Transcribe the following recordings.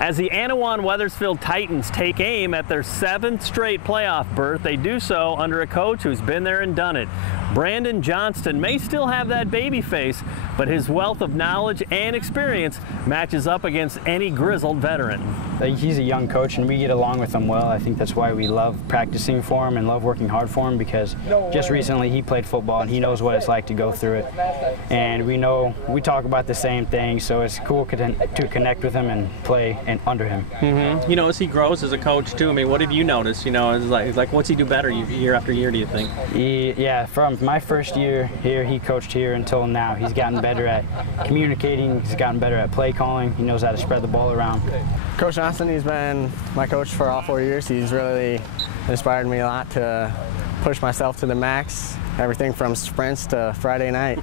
As the Annawan-Wethersfield Titans take aim at their 7th straight playoff berth, they do so under a coach who's been there and done it. Brandon Johnston may still have that baby face, but his wealth of knowledge and experience matches up against any grizzled veteran. He's a young coach and we get along with him well. I think that's why we love practicing for him and love working hard for him, because just recently he played football and he knows what it's like to go through it. And we talk about the same thing, so it's cool to connect with him and play under him. You know, as he grows as a coach too, I mean, what have you noticed? You know, it's like what's he do better year after year, do you think? Yeah, from my first year here, he coached here, until now, he's gotten better at communicating, he's gotten better at play calling, he knows how to spread the ball around. Coach Johnston, he's been my coach for all 4 years. He's really inspired me a lot to push myself to the max, everything from sprints to Friday night.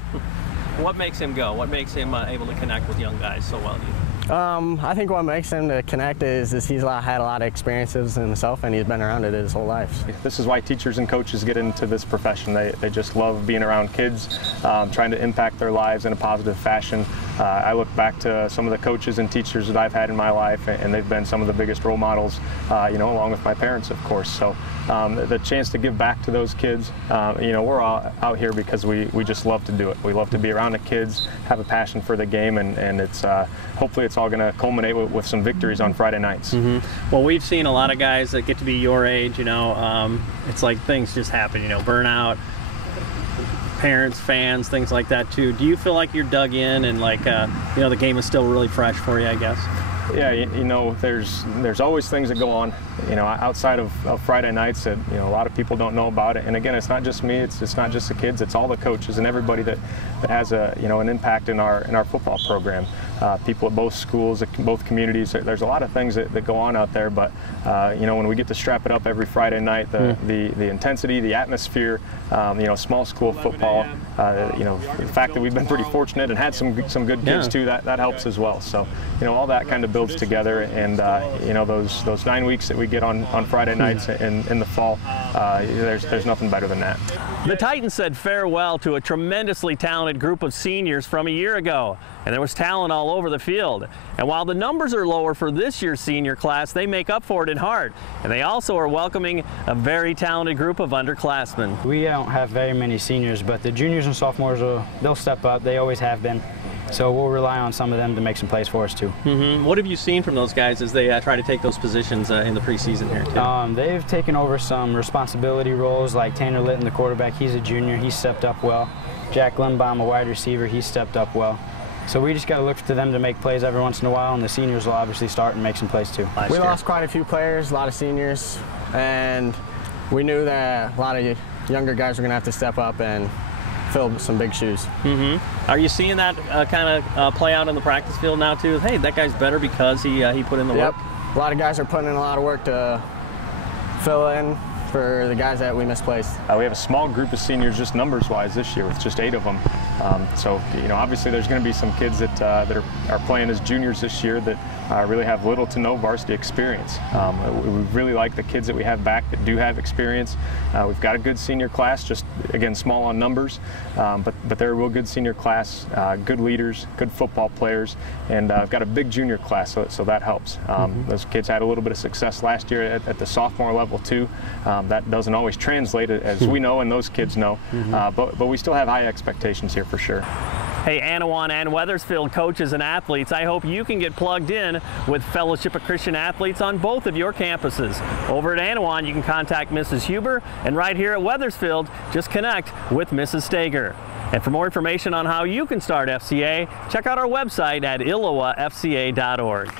What makes him go? What makes him able to connect with young guys so well, do you think? I think what makes him to connect is he's had a lot of experiences himself, and he's been around it his whole life. This is why teachers and coaches get into this profession. They just love being around kids, trying to impact their lives in a positive fashion. I look back to some of the coaches and teachers that I've had in my life, and they've been some of the biggest role models, you know, along with my parents, of course. So the chance to give back to those kids, you know, we're all out here because we just love to do it. We love to be around the kids, have a passion for the game, and it's hopefully it's all going to culminate with some victories on Friday nights. Well, we've seen a lot of guys that get to be your age, you know, it's like things just happen, you know, burnout, parents, fans, things like that too. Do you feel like you're dug in and like, you know, the game is still really fresh for you, I guess? Yeah, you know, there's always things that go on, you know, outside of Friday nights that, you know, a lot of people don't know about it. And again, it's not just me, it's not just the kids, it's all the coaches and everybody that has you know, an impact in our football program. People at both schools, at both communities, there's a lot of things that go on out there, but you know, when we get to strap it up every Friday night, the intensity, the atmosphere, you know, small school football, you know, the fact that we've been pretty fortunate and had some good kids too, that helps as well. So, you know, all that kind of builds together, and you know, those 9 weeks that we get on Friday nights in the fall, there's nothing better than that. The Titans said farewell to a tremendously talented group of seniors from a year ago, and there was talent all over the field. And while the numbers are lower for this year's senior class, they make up for it in heart. And they also are welcoming a very talented group of underclassmen. We don't have very many seniors, but the juniors and sophomores, they'll step up. They always have been. So we'll rely on some of them to make some plays for us too. What have you seen from those guys as they try to take those positions in the preseason here too? They've taken over some responsibility roles, like Tanner Litton, the quarterback. He's a junior. He stepped up well. Jack Limbaum, a wide receiver, he stepped up well. So we just got to look to them to make plays every once in a while, and the seniors will obviously start and make some plays too. We lost quite a few players, a lot of seniors, and we knew that a lot of younger guys were going to have to step up and fill some big shoes. Are you seeing that kind of play out on the practice field now too? Hey, that guy's better because he put in the work? A lot of guys are putting in a lot of work to fill in for the guys that we misplaced. We have a small group of seniors just numbers-wise this year with just 8 of them. So, you know, obviously there's going to be some kids that are playing as juniors this year that really have little to no varsity experience. We really like the kids that we have back that do have experience. We've got a good senior class, just again small on numbers, but they're a real good senior class, good leaders, good football players, and I've got a big junior class, so that helps. Those kids had a little bit of success last year at the sophomore level too. That doesn't always translate, as we know and those kids know, but we still have high expectations here for sure. Hey, Annawan and Wethersfield coaches and athletes, I hope you can get plugged in with Fellowship of Christian Athletes on both of your campuses. Over at Annawan, you can contact Mrs. Huber, and right here at Wethersfield, just connect with Mrs. Stager. And for more information on how you can start FCA, check out our website at ILLOWAFCA.org.